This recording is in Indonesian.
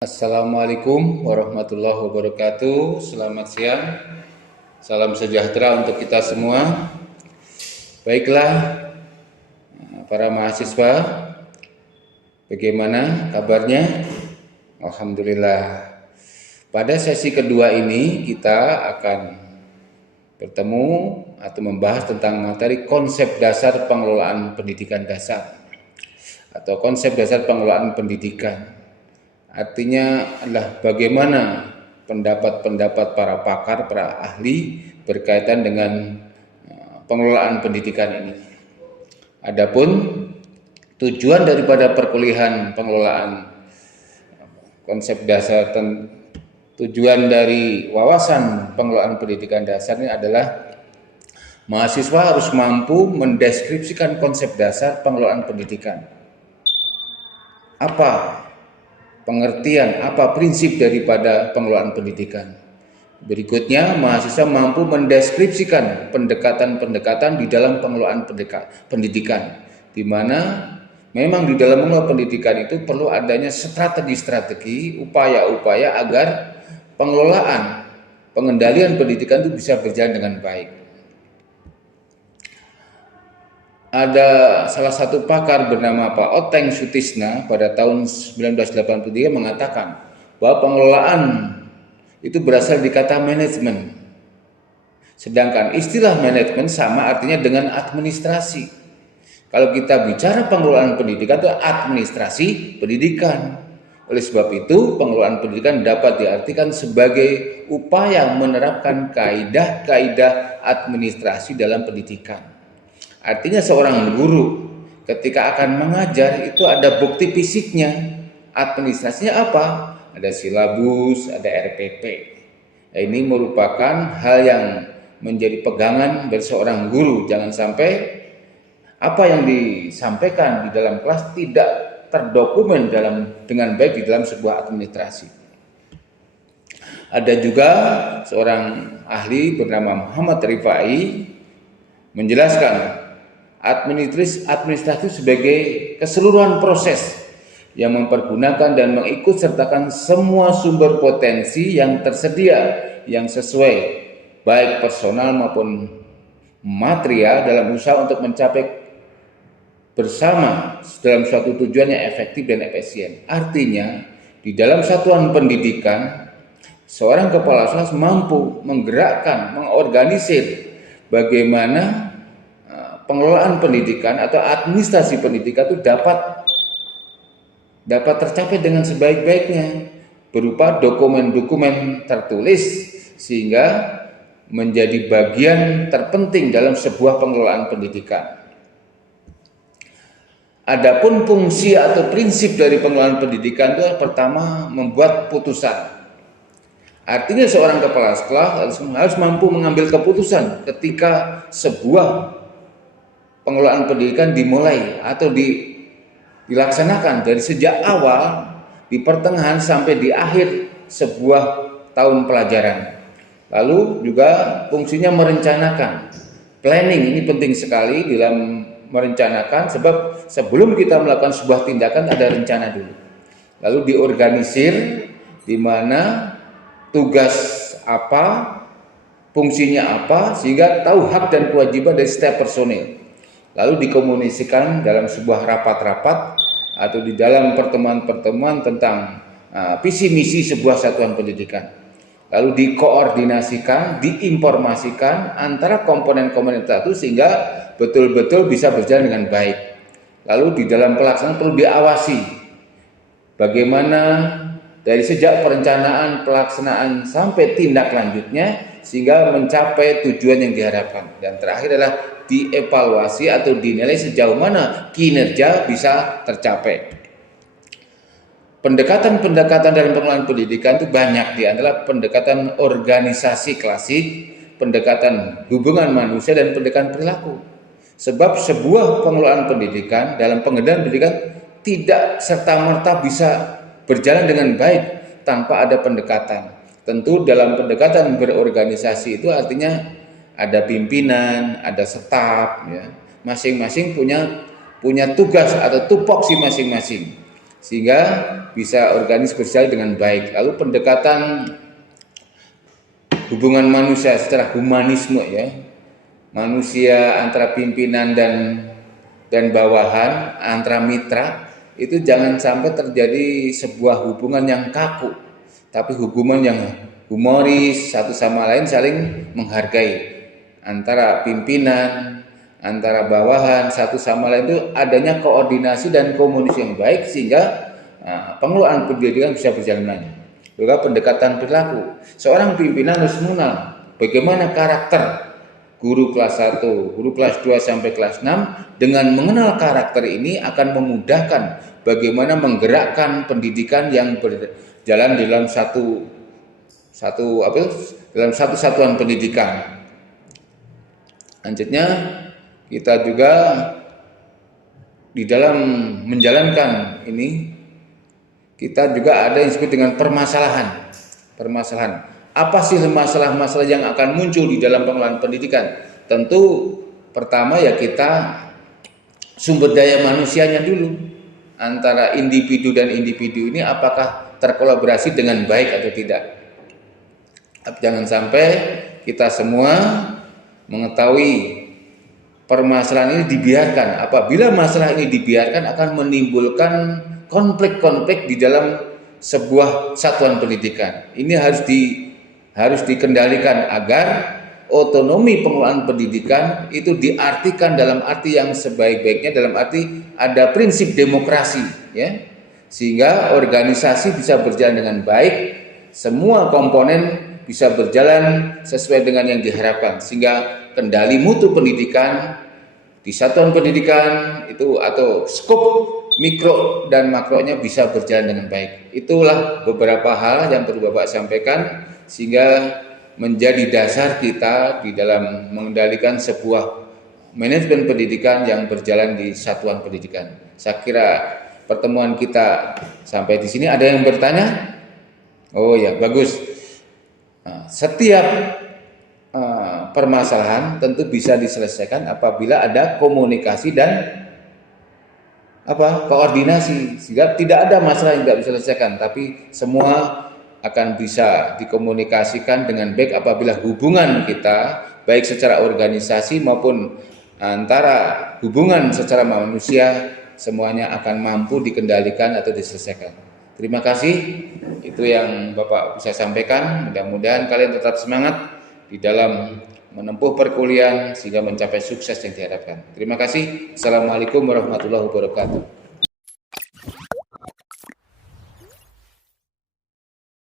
Assalamualaikum warahmatullahi wabarakatuh. Selamat siang. Salam sejahtera untuk kita semua. Baiklah, para mahasiswa, bagaimana kabarnya? Alhamdulillah. Pada sesi kedua ini kita akan bertemu atau membahas tentang materi konsep dasar pengelolaan pendidikan dasar atau konsep dasar pengelolaan pendidikan. Artinya adalah bagaimana pendapat-pendapat para pakar, para ahli berkaitan dengan pengelolaan pendidikan ini. Adapun tujuan daripada perkuliahan pengelolaan konsep dasar, tujuan dari wawasan pengelolaan pendidikan dasar ini adalah mahasiswa harus mampu mendeskripsikan konsep dasar pengelolaan pendidikan. Apa pengertian, apa prinsip daripada pengelolaan pendidikan. Berikutnya, mahasiswa mampu mendeskripsikan pendekatan-pendekatan di dalam pengelolaan pendidikan, di mana memang di dalam mengelola pendidikan itu perlu adanya strategi-strategi, upaya-upaya agar pengelolaan, pengendalian pendidikan itu bisa berjalan dengan baik. Ada salah satu pakar bernama Pak Oteng Sutisna pada tahun 1983 mengatakan bahwa pengelolaan itu berasal dari kata manajemen. Sedangkan istilah manajemen sama artinya dengan administrasi. Kalau kita bicara pengelolaan pendidikan itu administrasi pendidikan. Oleh sebab itu, pengelolaan pendidikan dapat diartikan sebagai upaya menerapkan kaidah-kaidah administrasi dalam pendidikan. Artinya seorang guru ketika akan mengajar itu ada bukti fisiknya. Administrasinya apa? Ada silabus, ada RPP. Ini merupakan hal yang menjadi pegangan dari seorang guru. Jangan sampai apa yang disampaikan di dalam kelas tidak terdokumen dengan baik di dalam sebuah administrasi. Ada juga seorang ahli bernama Muhammad Rifai menjelaskan administrasi sebagai keseluruhan proses yang mempergunakan dan mengikut sertakan semua sumber potensi yang tersedia yang sesuai baik personal maupun material dalam usaha untuk mencapai bersama dalam suatu tujuan yang efektif dan efisien. Artinya di dalam satuan pendidikan seorang kepala kelas mampu menggerakkan, mengorganisir bagaimana pengelolaan pendidikan atau administrasi pendidikan itu dapat tercapai dengan sebaik-baiknya berupa dokumen-dokumen tertulis sehingga menjadi bagian terpenting dalam sebuah pengelolaan pendidikan. Adapun fungsi atau prinsip dari pengelolaan pendidikan itu pertama membuat putusan. Artinya seorang kepala sekolah harus mampu mengambil keputusan ketika sebuah pengelolaan pendidikan dimulai atau dilaksanakan dari sejak awal, di pertengahan sampai di akhir sebuah tahun pelajaran. Lalu juga fungsinya merencanakan. Planning ini penting sekali dalam merencanakan, sebab sebelum kita melakukan sebuah tindakan ada rencana dulu. Lalu diorganisir di mana tugas apa, fungsinya apa, sehingga tahu hak dan kewajiban dari setiap personil. Lalu dikomunikasikan dalam sebuah rapat-rapat atau di dalam pertemuan-pertemuan tentang visi misi sebuah satuan pendidikan. Lalu dikoordinasikan, diinformasikan antara komponen-komponen itu sehingga betul-betul bisa berjalan dengan baik. Lalu di dalam pelaksanaan perlu diawasi bagaimana dari sejak perencanaan, pelaksanaan sampai tindak lanjutnya sehingga mencapai tujuan yang diharapkan. Dan terakhir adalah dievaluasi atau dinilai sejauh mana kinerja bisa tercapai. Pendekatan-pendekatan dalam pengelolaan pendidikan itu banyak, di antara pendekatan organisasi klasik, pendekatan hubungan manusia, dan pendekatan perilaku. Sebab sebuah pengelolaan pendidikan dalam pengendalian pendidikan tidak serta-merta bisa berjalan dengan baik tanpa ada pendekatan. Tentu dalam pendekatan berorganisasi itu artinya ada pimpinan, ada staf, ya. Masing-masing punya tugas atau tupoksi masing-masing. sehingga bisa organis berjalan dengan baik. Lalu pendekatan hubungan manusia secara humanisme ya, manusia antara pimpinan dan bawahan, antara mitra, itu jangan sampai terjadi sebuah hubungan yang kaku, tapi hubungan yang humoris, satu sama lain saling menghargai. Antara pimpinan, antara bawahan, satu sama lain itu adanya koordinasi dan komunikasi yang baik, sehingga pengelolaan pendidikan bisa berjalan lancar. Juga pendekatan perilaku. Seorang pimpinan harus mengenal bagaimana karakter guru kelas 1, guru kelas 2 sampai kelas 6. Dengan mengenal karakter ini akan memudahkan bagaimana menggerakkan pendidikan yang berjalan dalam satu satuan pendidikan. Selanjutnya kita juga di dalam menjalankan ini, kita juga ada yang disebut dengan permasalahan. Apa sih masalah-masalah yang akan muncul di dalam pengelolaan pendidikan? Tentu pertama ya kita sumber daya manusianya dulu. Antara individu dan individu ini apakah terkolaborasi dengan baik atau tidak? Jangan sampai kita semua mengetahui permasalahan ini dibiarkan. Apabila masalah ini dibiarkan akan menimbulkan konflik-konflik di dalam sebuah satuan pendidikan. Ini harus dikendalikan agar otonomi pengelolaan pendidikan itu diartikan dalam arti yang sebaik-baiknya, dalam arti ada prinsip demokrasi ya. Sehingga organisasi bisa berjalan dengan baik, semua komponen bisa berjalan sesuai dengan yang diharapkan, sehingga kendali mutu pendidikan di satuan pendidikan itu atau skop mikro dan makronya bisa berjalan dengan baik. Itulah beberapa hal yang perlu Bapak sampaikan sehingga menjadi dasar kita di dalam mengendalikan sebuah manajemen pendidikan yang berjalan di satuan pendidikan. Saya kira pertemuan kita sampai di sini. Ada yang bertanya? Oh ya, bagus. Setiap permasalahan tentu bisa diselesaikan apabila ada komunikasi dan koordinasi, sehingga tidak ada masalah yang tidak bisa diselesaikan, tapi semua akan bisa dikomunikasikan dengan baik apabila hubungan kita baik secara organisasi maupun antara hubungan secara manusia semuanya akan mampu dikendalikan atau diselesaikan. Terima kasih, itu yang Bapak bisa sampaikan. Mudah-mudahan kalian tetap semangat di dalam menempuh perkuliahan sehingga mencapai sukses yang diharapkan. Terima kasih. Assalamualaikum warahmatullahi wabarakatuh.